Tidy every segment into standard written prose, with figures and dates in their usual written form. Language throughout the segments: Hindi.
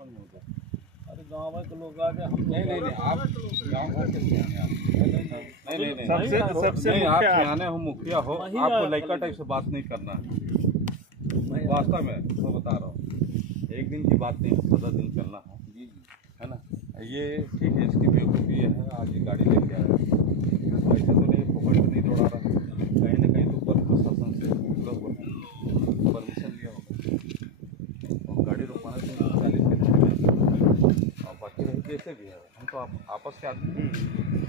अरे गाँव के लोग आ गए हम नहीं आप गाँव भर के नहीं सबसे नहीं आप सियाने हो, मुखिया हो, आपको लड़का टाइप से बात नहीं करना है। वास्तव में मैं बता रहा हूँ, एक दिन की बात नहीं, 14 दिन चलना है ना। ये ठीक है, इसकी बेवकूफ़ी है, आज ये गाड़ी लेके आया ऐसे तो नहीं, पकड़ तो नहीं दौड़ा रहा, कहीं ना कहीं तो प्रशासन से परमिशन लिया होगा और गाड़ी रुकवाना से 40 के और बाकी रही जैसे भी है, हम तो आपस के आदमी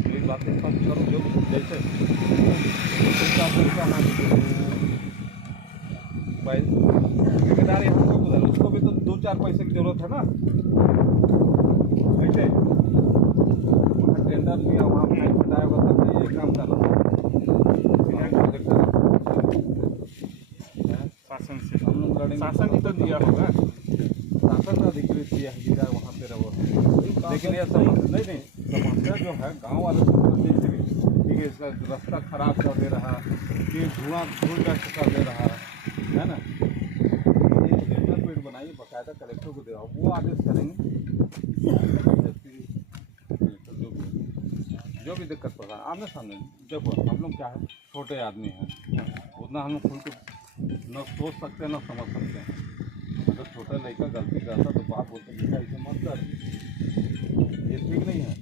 मेरी बात के साथ करो जो जैसे ठेकेदार यहाँ को बदल, उसको भी तो 2-4 पैसे की जरूरत है ना। वैसे वहाँ टेंडर लिया, वहाँ फाइन बताया होगा तब ये काम कर रहा है। शासन से हम लोग लड़ेंगे, शासन ही तो दिया होगा, शासन का अधिकृत दिया है, जिधर वहाँ पे रहो। लेकिन ये समस्या समस्या जो है गांव वाले को ठीक है, इसका रास्ता खराब कर दे रहा, कि धूल डस्ट कर दे रहा है ना। ये टेंडर पेड बनाइए, बाकायदा कलेक्टर को दे रहा, वो आदेश करेंगे जो भी दिक्कत पड़ रहा है आमने सामने। देखो हम लोग क्या है, छोटे आदमी हैं, उतना हम लोग खुल के न सोच सकते हैं न समझ सकते हैं। अगर छोटा लड़का गलती करता तो बाप बोलते बेटा ऐसे मत कर, ये ठीक नहीं है,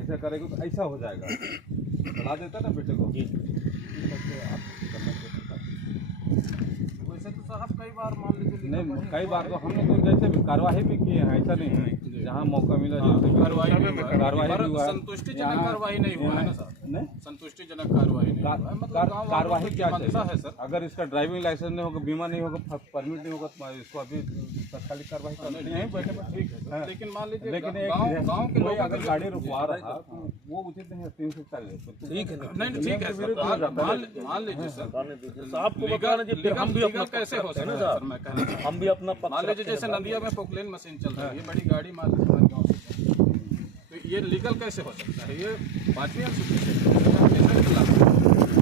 ऐसा करेगा तो ऐसा हो जाएगा, सलाह देता ना बेटे को। वैसे तो साहब कई बार मान लीजिए नहीं, कई बार तो हम लोग तो जैसे भी कार्रवाई भी किए हैं, ऐसा नहीं है, जहाँ मौका मिला जैसे कार्रवाई भी हुआ, संतुष्टिजनक कार्रवाई नहीं हुआ है ना सर, नहीं संतुष्टिजनक कार्रवाई नहीं हुआ है। मतलब कार्रवाई क्या मंशा है सर, अगर इसका ड्राइविंग लाइसेंस नहीं होगा, बीमा नहीं होगा, परमिट नहीं होगा, तो इसको अभी तत्कालिक कार्रवाई करनी है, बैठे ठीक है। लेकिन मान लीजिए लेकिन गाँव के लोग अगर गाड़ी रुकवा रहा तो वो उचित नहीं है, 340 ठीक है, नहीं ठीक है सर, मान लीजिए सर साहब को बताना चाहिए, हम भी अपना कैसे हो सकता है सर, मैं कहना हम भी अपना मान लीजिए जैसे नदिया में पोकलेन मशीन चल रही है, बड़ी गाड़ी मान लीजिए गाँव से, तो ये लीगल कैसे हो सकता है? ये 5वीं अनुसूची से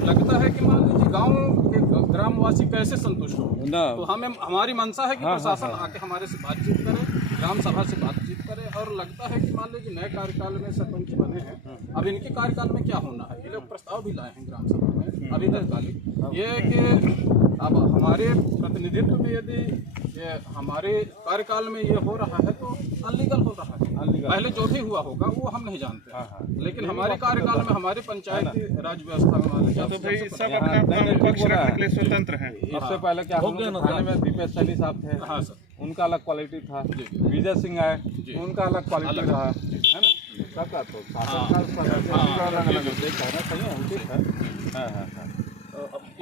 लगता है कि मान लीजिए गाँव के ग्रामवासी कैसे संतुष्ट हो, तो हमें हमारी मंशा है कि प्रशासन आके हमारे से बातचीत करे, ग्राम सभा से बातचीत करे, और लगता है कि मान लीजिए नए कार्यकाल में सरपंच बने हैं, अब इनके कार्यकाल में क्या होना है, ये लोग प्रस्ताव भी लाए हैं ग्राम सभा में अभी तत्कालिक, ये कि अब हमारे प्रतिनिधित्व में यदि ये हमारे कार्यकाल में ये हो रहा है तो अनलीगल हो रहा है, पहले जो भी हुआ होगा वो हम नहीं जानते, लेकिन हमारे कार्यकाल में हमारे पंचायती राज व्यवस्था में सब अपना पक्ष रखने के लिए स्वतंत्र हैं। सबसे पहले क्या थाने में दीपेश सैनी साहब थे, हाँ सर, उनका अलग क्वालिटी था, विजय सिंह आए, उनका अलग क्वालिटी रहा है ना, सबका तो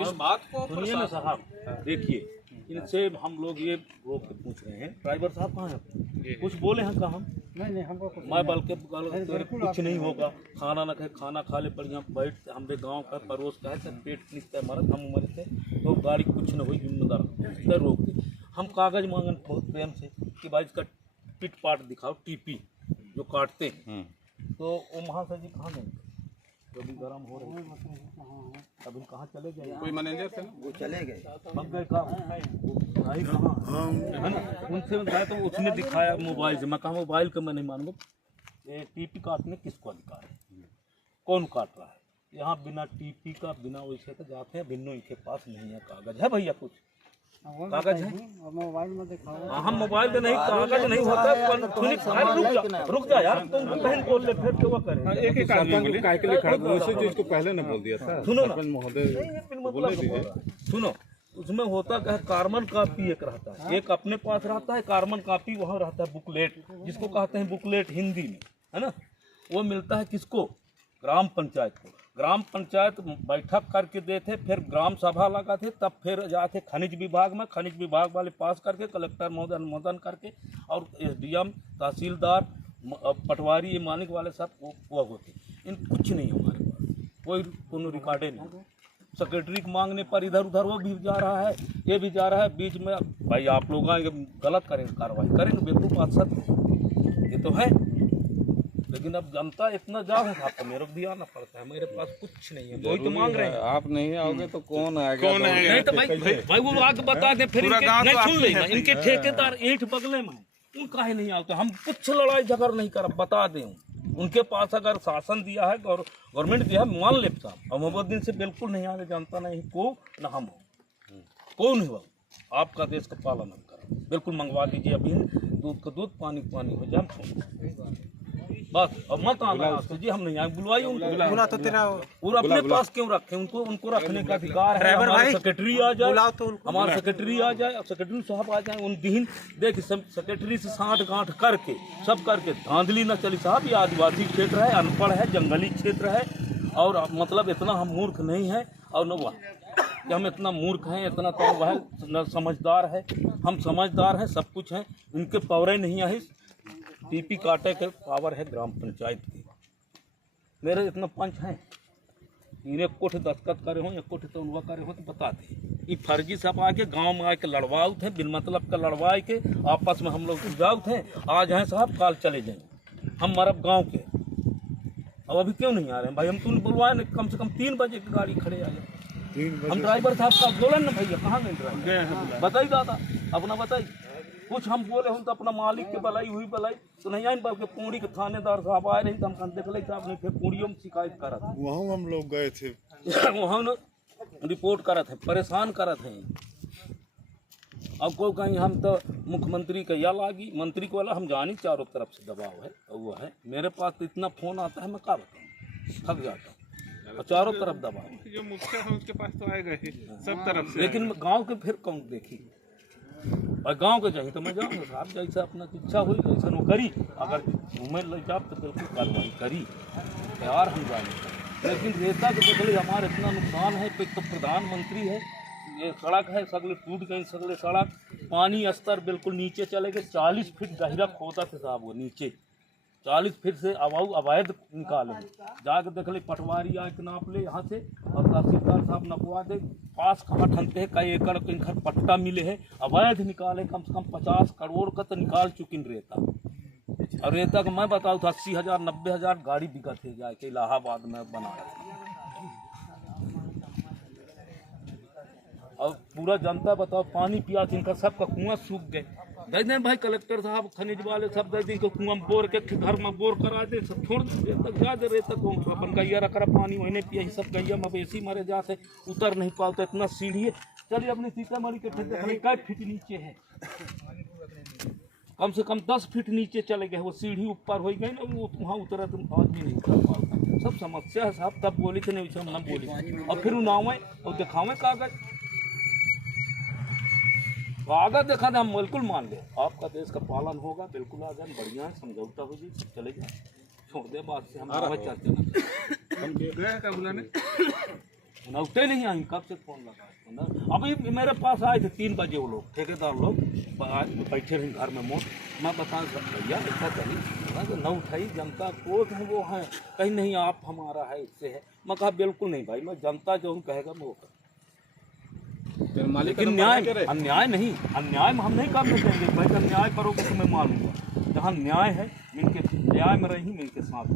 इस बात को सुनिए ना साहब, देखिए इनसे हम लोग ये रोक के पूछ रहे हैं, ड्राइवर साहब कहाँ हैं, कुछ बोले हैं कहाँ? नहीं हमको मैं बल के कुछ नहीं होगा, खाना ना खाए, खाना खा ले बढ़िया बैठ, हमारे गांव का पड़ोस का है सब, पेट निकलता है हमारा, हम उम्र से तो गाड़ी कुछ न हुई, जिम्मेदार रोक के हम कागज मांगन बहुत प्रेम से कि भाई इसका पिट पाट दिखाओ, टीपी जो काटते हैं, तो वो महाशय जी कहाँ गए? जो भी गर्म हो रहे हैं अभी कहाँ चले गए? कोई मैनेजर थे ना, वो चले गए, हम गए कहाँ है ना, उनसे गए तो उसने दिखाया मोबाइल से, मैं कहा मोबाइल का मैं नहीं मानूंगा, ये टीपी काटने किसको अधिकार है, कौन काट रहा है? यहाँ बिना टीपी का बिना वैसे का जाते हैं, भिन्नो इनके पास नहीं है कागज है भैया, कुछ कागज है मोबाइल में दिखाओ, हम मोबाइल में नहीं, कागज नहीं होता, रुक जा यार, तुम बहन बोल ले फिर क्या करें, एक एक आदमी काय के लिए खड़ा था, उसी चीज को पहले न बोल दिया था। सुनो ना महोदय, सुनो, उसमें होता क्या है, कार्बन कापी एक रहता है, एक अपने पास रहता है कार्बन कापी, वहाँ रहता है बुकलेट, जिसको कहते हैं बुकलेट हिंदी में, है ना, वो मिलता है किसको? ग्राम पंचायत को। ग्राम पंचायत बैठक करके देते, फिर ग्राम सभा लगाते, तब फिर जाके खनिज विभाग में, खनिज विभाग वाले पास करके कलेक्टर महोदय अनुमोदन करके, और SDM तहसीलदार पटवारी ये मानिक वाले सब वो होते, इन कुछ नहीं हमारे पास, कोई रिकॉर्डे नहीं। सेक्रेटरी को मांगने पर इधर उधर वो भी जा रहा है, ये भी जा रहा है, बीच में भाई आप लोग आएंगे गलत करेंगे, कार्रवाई करेंगे, बेवकूफ़ बात सत्य ये तो है, लेकिन अब जनता इतना जाग है आपको मेरे को भी आना पड़ता है, मेरे पास कुछ नहीं है, वही तो मांग रहे हैं। आप नहीं आओगे तो कौन आएगा? कौन आएगा? नहीं तो भाई वो आके बता दे, फिर नहीं सुन लेगा, इनके ठेकेदार ईंट बगले में, उन काहे नहीं आते? हम कुछ लड़ाई झगड़ नहीं कर, बता दें उनके पास अगर शासन दिया है, गवर्नमेंट दिया है, मान ले साहब। हम वो दिन से बिल्कुल नहीं आगे, जानता नहीं को न हम हो, कौन हुआ आपका देश का पालन हम करें, बिल्कुल मंगवा दीजिए अभी, दूध का दूध, पानी पानी हो जाए बस। और मत आना तो जी, हम नहीं आए, बुलवाइए उनको। बुला तो तेरा और अपने पास क्यों रखें उनको रखने का अधिकार है। हमारे सेक्रेटरी आ जाए, हमारे सेक्रेटरी आ जाए, सेक्रेटरी साहब आ जाए, उन दिन देख सेक्रेटरी से साठ गांठ करके सब करके धांधली न चली साहब। ये आदिवासी क्षेत्र है, अनपढ़ है, जंगली क्षेत्र है, और मतलब इतना हम मूर्ख नहीं है, और न वह कि हम इतना मूर्ख हैं, इतना तो वह न समझदार है। हम समझदार हैं, सब कुछ हैं, इनके पावर नहीं है। टीपी काटे के पावर है ग्राम पंचायत की। मेरे इतना पंच हैं, इन्हें कुछ दस्तखत करे हो या कुछ तो उनवा करे हो तो बता दें। ये फर्जी सब आके गांव में आके लड़वाओ थे, बिन मतलब का लड़वाए के आपस में हम लोग सुझाव थे। आज हैं साहब, काल चले जाएं। हम मरब गांव के, अब अभी क्यों नहीं आ रहे हैं भाई? हम तुमने बुलवाए ना, कम से कम 3 बजे की गाड़ी खड़े आ जाए। हम ड्राइवर साहब का बोलन ना भैया, कहाँ गए ड्राइवर? बताइए दादा, अपना बताइए। कुछ हम बोले हम तो अपना मालिक के बलाई हुई बलाई तो नहीं आई, बल्कि पूरी के थानेदार साहब आए रहे तो हम देख ले साहब ने, फिर पूड़ियों में शिकायत करा था। वहाँ हम लोग गए थे, वहाँ रिपोर्ट करा थे, परेशान करा थे। अब को कहीं हम तो मुख्यमंत्री का या लागी, मंत्री को वाला हम जानी, चारों तरफ से दबाव है। वो है मेरे पास तो इतना फोन आता है, मैं क्या बताऊँ, थक जाता हूँ, और चारों तरफ दबाव। जो मुखिया है उसके पास तो आएगा ही सब तरफ से, लेकिन गांव के फिर कौन देखी, और गांव के चाहिए तो मैं जाऊँगा साहब, जैसा अपना इच्छा हुई जैसा वो करी। अगर घूमे ले जाओ तो बिल्कुल कार्रवाई करी, तैयार हम जाने। लेकिन रेता के बदले हमारा इतना नुकसान है। एक तो प्रधानमंत्री है, ये सड़क है, सगले टूट गई, सगले सड़क, पानी स्तर बिल्कुल नीचे चले गए। 40 फीट गहरा खोदा थे साहब वो नीचे, 40 फीट से अवैध निकाले। जाके देख ले, पटवारी आके नाप ले यहाँ से, और तहसीलदार साहब नपवा दे। पास कहाँ ठनते हैं, कई एकड़ के घर पट्टा मिले हैं, अवैध निकाले। कम से कम 50 करोड़ का तो निकाल चुकी रेता। और रेता का मैं बताऊँ तो 80,000 90,000 गाड़ी बिका थे जाके इलाहाबाद में बनारस। और पूरा जनता बताओ, पानी पिया इनका सबका कुआं सूख गए। दे दें भाई कलेक्टर साहब, खनिज वाले सब दे दें, कुआं में बोर के घर में बोर करा दे, सब छोड़ दे तक जा दे रेता को। अपन गैया रखा पानी वही पिया, सब गैया मवेशी मरे जा से उतर नहीं पाता, इतना सीढ़ी है। चलिए अपनी सीतामढ़ी के कई फीट नीचे है, कम से कम 10 फीट नीचे चले गए। वो सीढ़ी ऊपर हो गई ना, वो वहाँ उतरा तुम आदमी नहीं उतर पाता। सब समस्या है साहब, तब बोली थे नहीं, वैसे हम न बोली। और फिर उनावें और दिखावें कागज, कागज देखा था हम बिल्कुल मान ले आपका देश का पालन होगा, बिल्कुल आ जाए, बढ़िया है, समझौता हो जाए, चले जाए, छोड़ दे बात से। हम चर्चा बुलाने नौटे नहीं आई, कब से फोन लगा। अभी मेरे पास आए थे 3 बजे वो लोग, ठेकेदार लोग बैठे रहे घर में मोट। मैं बता भैया ऐसा चली न उठाई, जनता को वो है, कहीं नहीं आप हमारा है, इससे है। मैं कहा बिल्कुल नहीं भाई, मैं जनता जो कहेगा मैं वो कर। लेकिन न्याय, अन्याय नहीं, अन्याय में हम नहीं करने देंगे भाई। अन्याय करोगे तो मैं मानूंगा, जहाँ न्याय है मिलके न्याय में रही, मिलके साथ